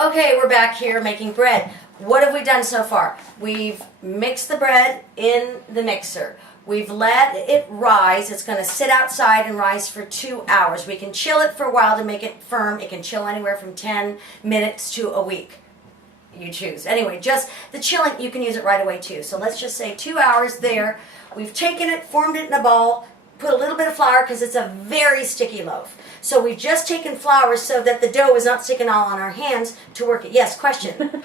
Okay, we're back here making bread. What have we done so far? We've mixed the bread in the mixer. We've let it rise. It's going to sit outside and rise for 2 hours. We can chill it for a while to make it firm. It can chill anywhere from 10 minutes to a week. You choose. Anyway, just the chilling, you can use it right away too. So let's just say 2 hours there. We've taken it, formed it in a bowl, put a little bit of flour because it's a very sticky loaf. So we've just taken flour so that the dough is not sticking all on our hands to work it. Yes, question?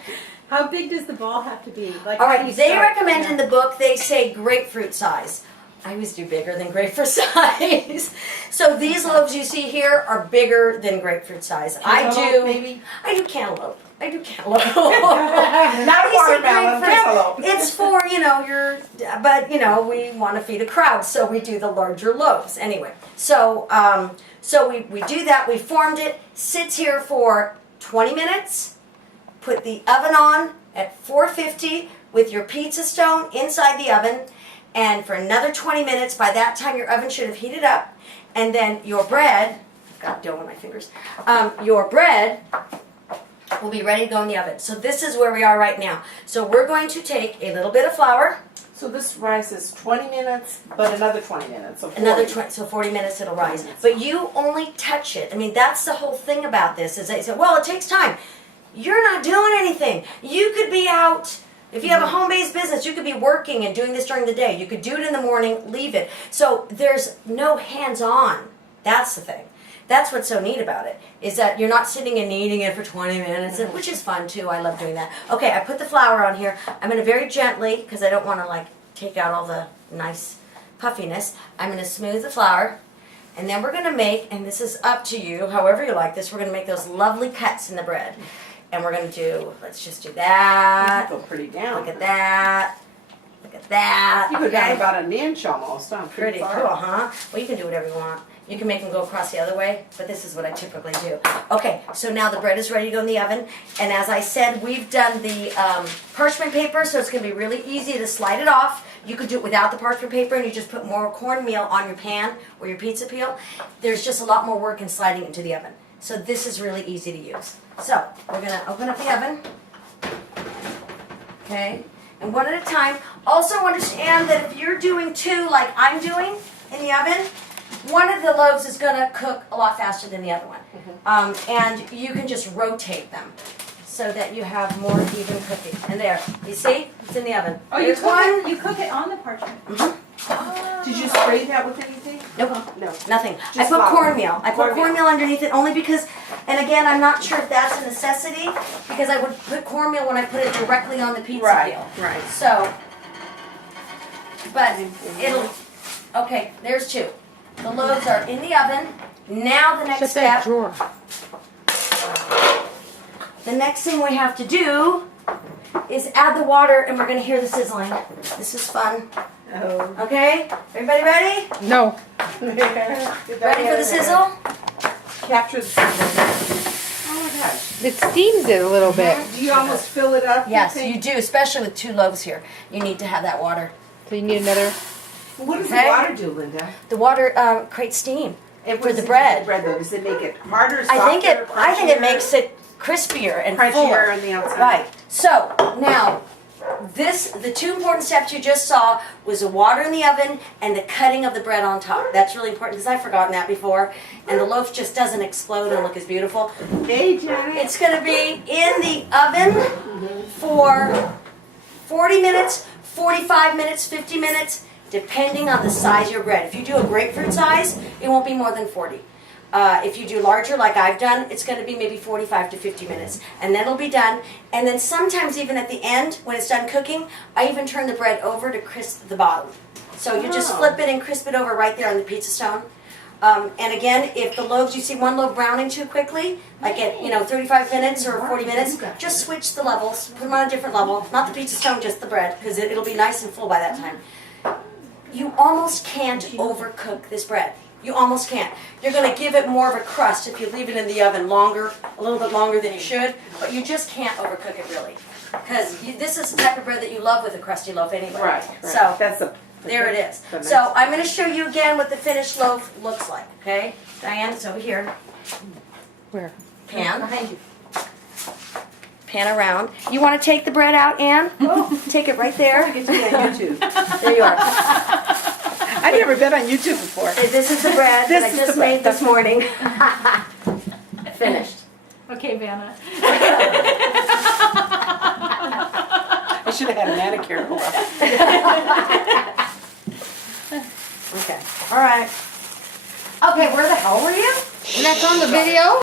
How big does the ball have to be? Like, all right, they recommend in the book, they say grapefruit size. I always do bigger than grapefruit size. So these loaves you see here are bigger than grapefruit size. Cantaloupe, maybe? I do cantaloupe. I do cantaloupe. Not watermelon, cantaloupe. It's for, but we want to feed a crowd, so we do the larger loaves. Anyway, so we do that. We formed it, sits here for 20 minutes. Put the oven on at 450 with your pizza stone inside the oven, and for another 20 minutes. By that time, your oven should have heated up, and then your bread, I've got dough on my fingers, your bread will be ready to go in the oven. So this is where we are right now. So we're going to take a little bit of flour. So this rises 20 minutes, but another 20 minutes. So 40. So 40 minutes it'll rise. But you only touch it. I mean, that's the whole thing about this, is they say, well, it takes time. You're not doing anything. You could be out, if you have a home-based business, you could be working and doing this during the day. You could do it in the morning, leave it. So there's no hands-on. That's the thing. That's what's so neat about it, is that you're not sitting and kneading it for 20 minutes, which is fun too. I love doing that. Okay, I put the flour on here. I'm going to very gently, because I don't want to take out all the nice puffiness, I'm going to smooth the flour. And then we're going to make, and this is up to you, however you like this, we're going to make those lovely cuts in the bread. And we're going to do, let's just do that. Go pretty down. Look at that. Look at that. You go down about an inch almost. Pretty cool, huh? Well, you can do whatever you want. You can make them go across the other way, but this is what I typically do. Okay, so now the bread is ready to go in the oven. And as I said, we've done the parchment paper, so it's going to be really easy to slide it off. You could do it without the parchment paper, and you just put more cornmeal on your pan or your pizza peel. There's just a lot more work in sliding it into the oven. So this is really easy to use. So we're going to open up the oven. Okay, and one at a time. Also understand that if you're doing two like I'm doing in the oven, one of the loaves is going to cook a lot faster than the other one. And you can just rotate them so that you have more even cooking. And there, you see? It's in the oven. Oh, you cook it on the parchment. Mm-hmm. Oh. Did you spray that with anything? Nope. No. Nothing. Just I put flour. cornmeal. I put cornmeal underneath it only because, and again, I'm not sure if that's a necessity, because I would put cornmeal when I put it directly on the pizza peel. Right. So, but it'll, okay, there's two. The loaves are in the oven. Now the next step. Drawer. The next thing we have to do is add the water, and we're going to hear the sizzling. This is fun. Oh. Okay? Everybody ready? No. Ready for the sizzle? Capture the sizzle. Oh my gosh. It steams it a little bit. Do you almost fill it up? Yes, you do, especially with two loaves here. You need to have that water. So you need another. What does Okay. the water do, Linda? The water creates steam And for what the does it do bread. to the bread, though? Does it make it harder, softer, I think it crunchier? makes it crispier and Crunchier fuller. on the outside. Right. So now, the two important steps you just saw was the water in the oven and the cutting of the bread on top. That's really important because I've forgotten that before, and the loaf just doesn't explode and look as beautiful. Hey, Janet. It's going to be in the oven for 40 minutes, 45 minutes, 50 minutes, depending on the size of your bread. If you do a grapefruit size, it won't be more than 40. If you do larger, like I've done, it's going to be maybe 45 to 50 minutes. And then it'll be done. And then sometimes even at the end, when it's done cooking, I even turn the bread over to crisp the bottom. So you just flip it and crisp it over right there on the pizza stone. And again, if the loaves, you see one loaf browning too quickly, like at 35 minutes or 40 minutes, just switch the levels, put them on a different level. Not the pizza stone, just the bread, because it'll be nice and full by that time. You almost can't overcook this bread. You almost can't. You're going to give it more of a crust if you leave it in the oven longer, a little bit longer than you should, but you just can't overcook it really. Because this is the type of bread that you love with a crusty loaf anyway. Right. So That's the there it is. the So nice- I'm going to show you again what the finished loaf looks like, okay? Diane, it's over here. Where? Pan. Behind you. pan around. You want to take the bread out, Ann? Take it right there. Get to be on YouTube. There you are. I've never been on YouTube before. This is the bread that I This is just the bread. made this morning. Finished. Okay, Vanna. I should have had a manicure. Hold on. Okay. All right. Okay, where the hell were you? And that's on the video?